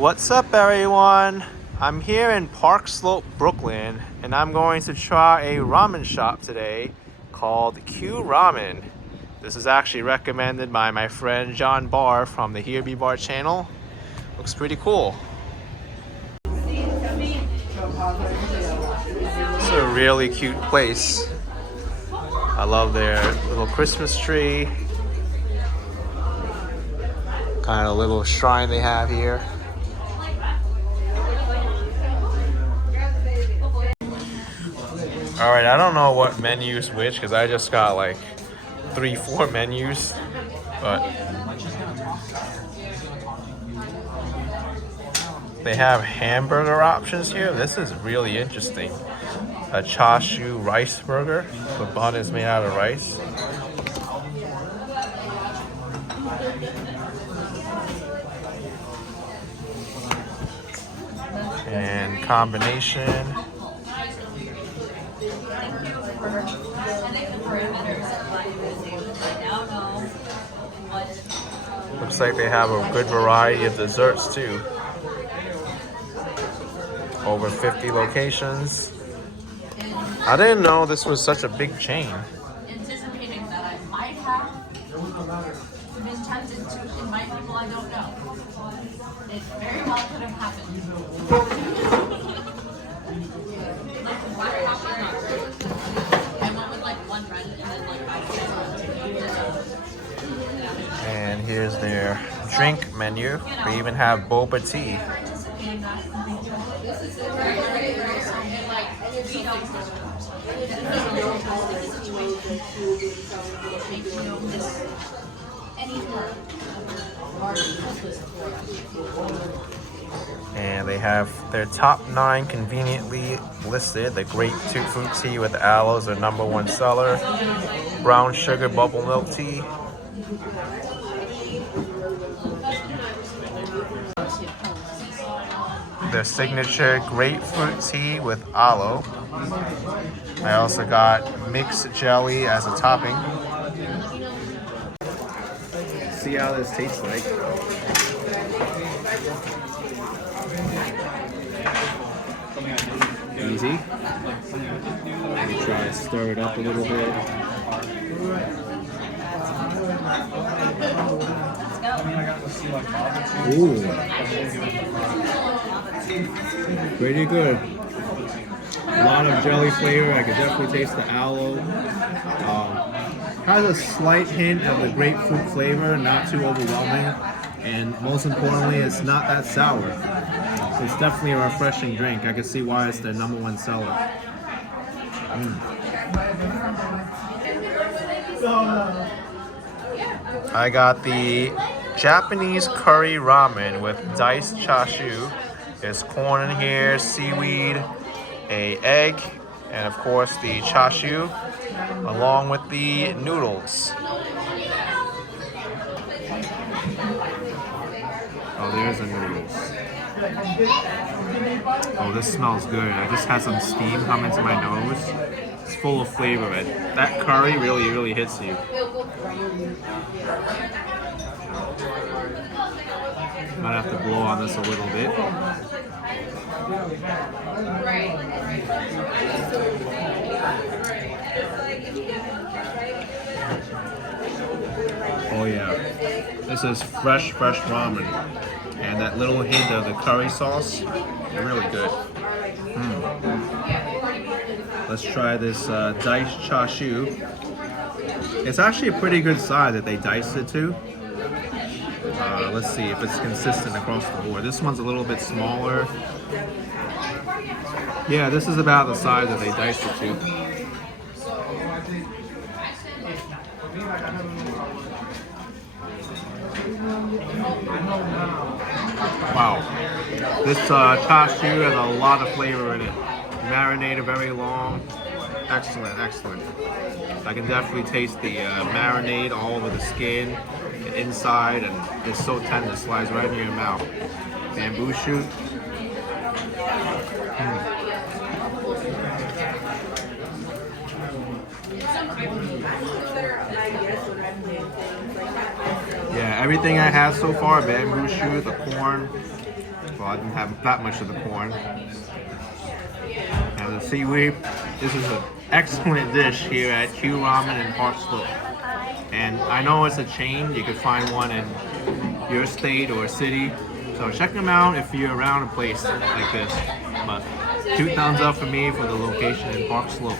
What's up, everyone? I'm here in Park Slope, Brooklyn, and I'm going to try a ramen shop today called Kyuramen. This is actually recommended by my friend John Barr from the Here Be Bar channel. Looks pretty cool. It's a really cute place. I love their little Christmas tree. Kind of little shrine they have here. Alright, I don't know what menu's which because I just got like 3-4 menus, but they have hamburger options here. This is really interesting. A chashu rice burger. The bun is made out of rice. And combination. Looks like they have a good variety of desserts too. Over 50 locations. I didn't know this was such a big chain. Anticipating that I might have been tempted to invite people I don't know. It very well could have happened. I went with like one friend and then like And here's their drink menu. They even have boba tea. And they have their top 9 conveniently listed. The grapefruit tea with aloes, their #1 seller. Brown sugar bubble milk tea. Their signature grapefruit tea with aloe. I also got mixed jelly as a topping. See how this tastes like. Easy. Let me try to stir it up a little bit. Ooh. Pretty good. A lot of jelly flavor. I could definitely taste the aloe. Has a slight hint of the grapefruit flavor, not too overwhelming. And most importantly, it's not that sour. So it's definitely a refreshing drink. I can see why it's their #1 seller. I got the Japanese curry ramen with diced chashu. There's corn in here, seaweed, an egg, and of course the chashu, along with the noodles. Oh, there's the noodles. Oh, this smells good. I just had some steam come into my nose. It's full of flavor. That curry really hits you. Might have to blow on this a little bit. Oh yeah, this is fresh ramen, and that little hint of the curry sauce, really good. Let's try this diced chashu. It's actually a pretty good size that they diced it to. Let's see if it's consistent across the board. This one's a little bit smaller. Yeah, this is about the size that they diced it to. Wow. This chashu has a lot of flavor in it. Marinated very long. Excellent. I can definitely taste the marinade all over the skin, the inside, and it's so tender, slides right in your mouth. Bamboo shoot. Yeah, everything I have so far, bamboo shoot, the corn, Well, I didn't have that much of the corn. And the seaweed. This is an excellent dish here at Kyuramen in Park Slope. And I know it's a chain. You could find one in your state or city. So check them out if you're around a place like this. But 2 thumbs up for me for the location in Park Slope.